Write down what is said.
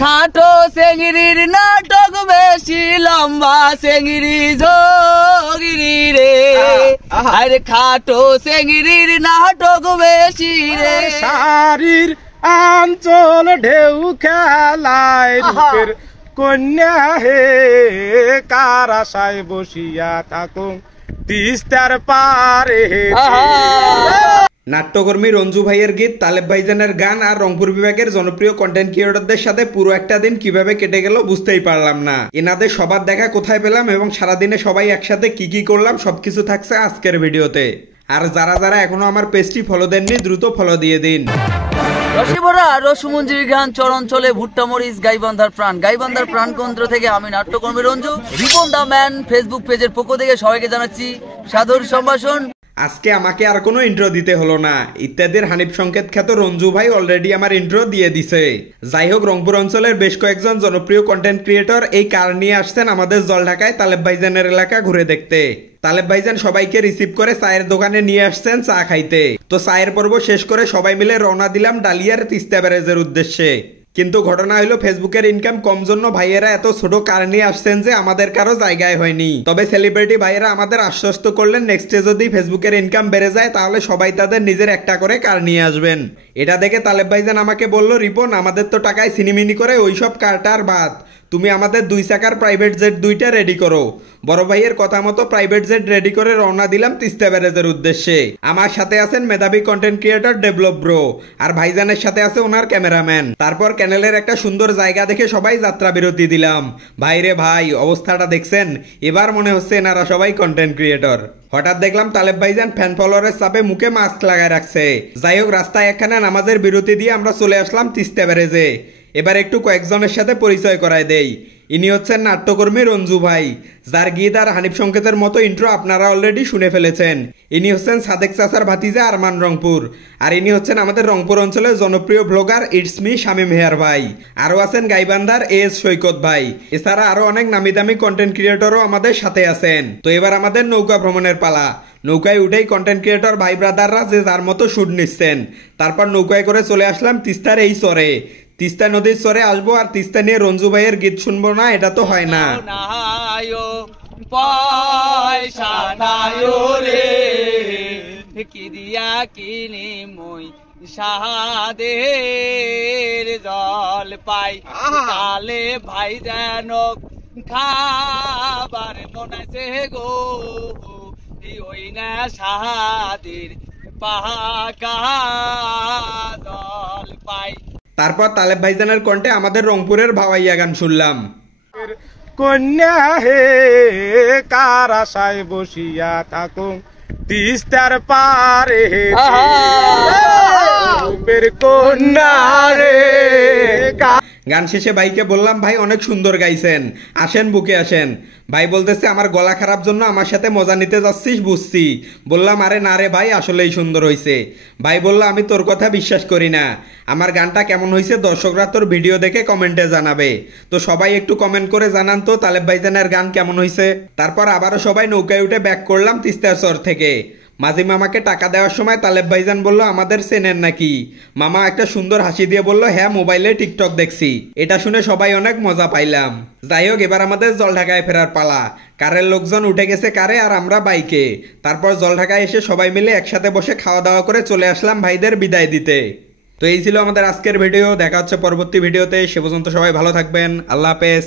খাটো সেঙ্গিরির নাটক বেশি লম্বা সেঙ্গিরি যোগিরি রে আরে খাটো সেঙ্গিরির নাটক বেশি রে শারীর আঞ্চল ঢেউ খেলায় রূপের কন্যা হে কার আশায় বসিয়া থাকো তিস্তার পারে। নাট্যকর্মী রঞ্জু ভাইয়ের গীত, তালেব ভাইজানের গান আর রংপুর বিভাগের জনপ্রিয় কন্টেন্ট ক্রিয়েটরদের সাথে পুরো একটা দিন কিভাবে কেটে গেল বুঝতেই পারলাম না। এনাদের সবার দেখা কোথায় পেলাম এবং সারাদিনে সবাই একসাথে কি করলাম সবকিছু থাকছে আজকের ভিডিওতে। আর যারা যারা এখনো আমার পেজটি ফলো দেননি দ্রুত ফলো দিয়ে দিন। রসিবরা রসমঞ্জির গান চরঞ্চলে ভুট্টা মরিচ গাইবান্ধার প্রাণ কেন্দ্র থেকে আমি নাট্যকর্মী Ranju Ripon the man Facebook পেজের পক্ষ থেকে সবাইকে জানাচ্ছি সাদর সম্ভাষণ। আজকে আমাকে আর কোনো ইন্ট্রো দিতে হলো না, ইত্যাদির হানিফ সংকেত খ্যাত রঞ্জু ভাই অলরেডি আমার ইন্ট্রো দিয়ে দিছে। যাই হোক, রংপুর অঞ্চলের বেশ কয়েকজন জনপ্রিয় কন্টেন্ট ক্রিয়েটর এই কার নিয়ে আসছেন আমাদের জলঢাকায় তালেব ভাইজানের এলাকা ঘুরে দেখতে। তালেব ভাইজান সবাইকে রিসিভ করে চায়ের দোকানে নিয়ে আসছেন চা খাইতে। তো চায়ের পর্ব শেষ করে সবাই মিলে রওনা দিলাম ডালিয়ার তিস্তা ব্যারেজের উদ্দেশ্যে। কিন্তু ঘটনা হলো ফেসবুকের ইনকাম কম জন্য ভাইয়েরা এত ছোট কার নিয়ে আসছেন যে আমাদের কারো জায়গায় হয়নি। তবে সেলিব্রিটি ভাইয়েরা আমাদের আশ্বস্ত করলেন নেক্সটে যদি ফেসবুকের ইনকাম বেড়ে যায় তাহলে সবাই তাদের নিজের একটা করে কার নিয়ে আসবেন। এটা দেখে তালেব ভাইজান আমাকে বলল, রিপন আমাদের তো টাকায় সিনিমিনি করে ওইসব কারটার বাদ, তুমি আমাদের 2 চাকার প্রাইভেট জেট 2টা রেডি করো। বড় ভাইয়ের কথা মতো প্রাইভেট জেট রেডি করে রওনা দিলাম তিস্তা ব্যারেজের উদ্দেশ্যে। আমার সাথে আছেন মেধাবী কন্টেন্ট ক্রিয়েটর ডেভেলপ ব্রো, আর ভাইজানের সাথে আছে ওনার ক্যামেরাম্যান। তারপর ক্যানেলের একটা সুন্দর জায়গা দেখে সবাই যাত্রা বিরতি দিলাম। ভাইরে ভাই, অবস্থাটা দেখছেন? এবার মনে হচ্ছে এনারা সবাই কন্টেন্ট ক্রিয়েটর। হঠাৎ দেখলাম তালেব ভাইজান ফ্যান ফলোয়ারের চাপে মুখে মাস্ক লাগায় রাখছে। যাই হোক, রাস্তায় একখানা নামাজের বিরতি দিয়ে আমরা চলে আসলাম তিস্তা ব্যারেজে। এবার একটু কয়েকজনের সাথে পরিচয় করায় দেই। ইনি হচ্ছেন নাট্যকর্মী রঞ্জু ভাই, যার গীত আর হানিফ সংকেতের মতো ইন্ট্রো আপনারা অলরেডি শুনে ফেলেছেন। ইনি হচ্ছেন সাদেক চাচার ভাতিজা আরমান রংপুর, আর ইনি হচ্ছেন আমাদের রংপুর অঞ্চলের জনপ্রিয় blogger it's me Shamim here ভাই। আরও আছেন গাইবান্ধার এস সৈকত ভাই। এছাড়া আরো অনেক নামি দামি কন্টেন্ট ক্রিয়েটরও আমাদের সাথে আছেন। তো এবার আমাদের নৌকা ভ্রমণের পালা। নৌকায় উঠেই কন্টেন্ট ক্রিয়েটর ভাই ব্রাদাররা যে যার মতো শুট নিচ্ছেন। তারপর নৌকায় করে চলে আসলাম তিস্তার এই চরে। তিস্তা নদীর চরে আসবো আর তিস্তা নিয়ে রঞ্জু ভাইয়ের গীত শুনবো না, এটা তো হয় না। পয়সা নাইও রে কি দিয়া কিনি মই সাহাদের জল পাই তালে ভাই যেন খাবার মনাইছে গো ওই না সাহাদের পাকা জল পাই। তারপর তালেব ভাইজানের কণ্ঠে আমাদের রংপুরের ভাওয়াইয়া গান শুনলাম। কন্যা হে কার আশায় বসিয়া থাকো তিস্তার পারে রূপের কন্যা রে। গান শেষে ভাইকে বললাম, ভাই অনেক সুন্দর গাইছেন, আসেন বুকে আসেন। ভাই বলতেছে আমার গলা খারাপ জন্য আমার সাথে মজা নিতে যাচ্ছিস বুঝছি। বললাম আরে না রে ভাই, আসলেই সুন্দর হয়েছে। ভাই বলল আমি তোর কথা বিশ্বাস করি না, আমার গানটা কেমন হয়েছে দর্শকরা তোর ভিডিও দেখে কমেন্টে জানাবে। তো সবাই একটু কমেন্ট করে জানান তো তালেব ভাইজানের গান কেমন হয়েছে। তারপর আবারও সবাই নৌকায় উঠে ব্যাক করলাম তিস্তার চর থেকে। মাঝি মামাকে টাকা দেওয়ার সময় তালেব ভাইজান বলল আমাদের চেনেন নাকি। মামা একটা সুন্দর হাসি দিয়ে বলল হ্যাঁ, মোবাইলে টিকটক দেখছি। এটা শুনে সবাই অনেক মজা পাইলাম। যাই হোক, এবার আমাদের জলঢাকায় ফেরার পালা। কারের লোকজন উঠে গেছে কারে আর আমরা বাইকে। তারপর জলঢাকায় এসে সবাই মিলে একসাথে বসে খাওয়া দাওয়া করে চলে আসলাম ভাইদের বিদায় দিতে। তো এই ছিল আমাদের আজকের ভিডিও। দেখা হচ্ছে পরবর্তী ভিডিওতে। সে পর্যন্ত সবাই ভালো থাকবেন। আল্লাহ হাফেজ।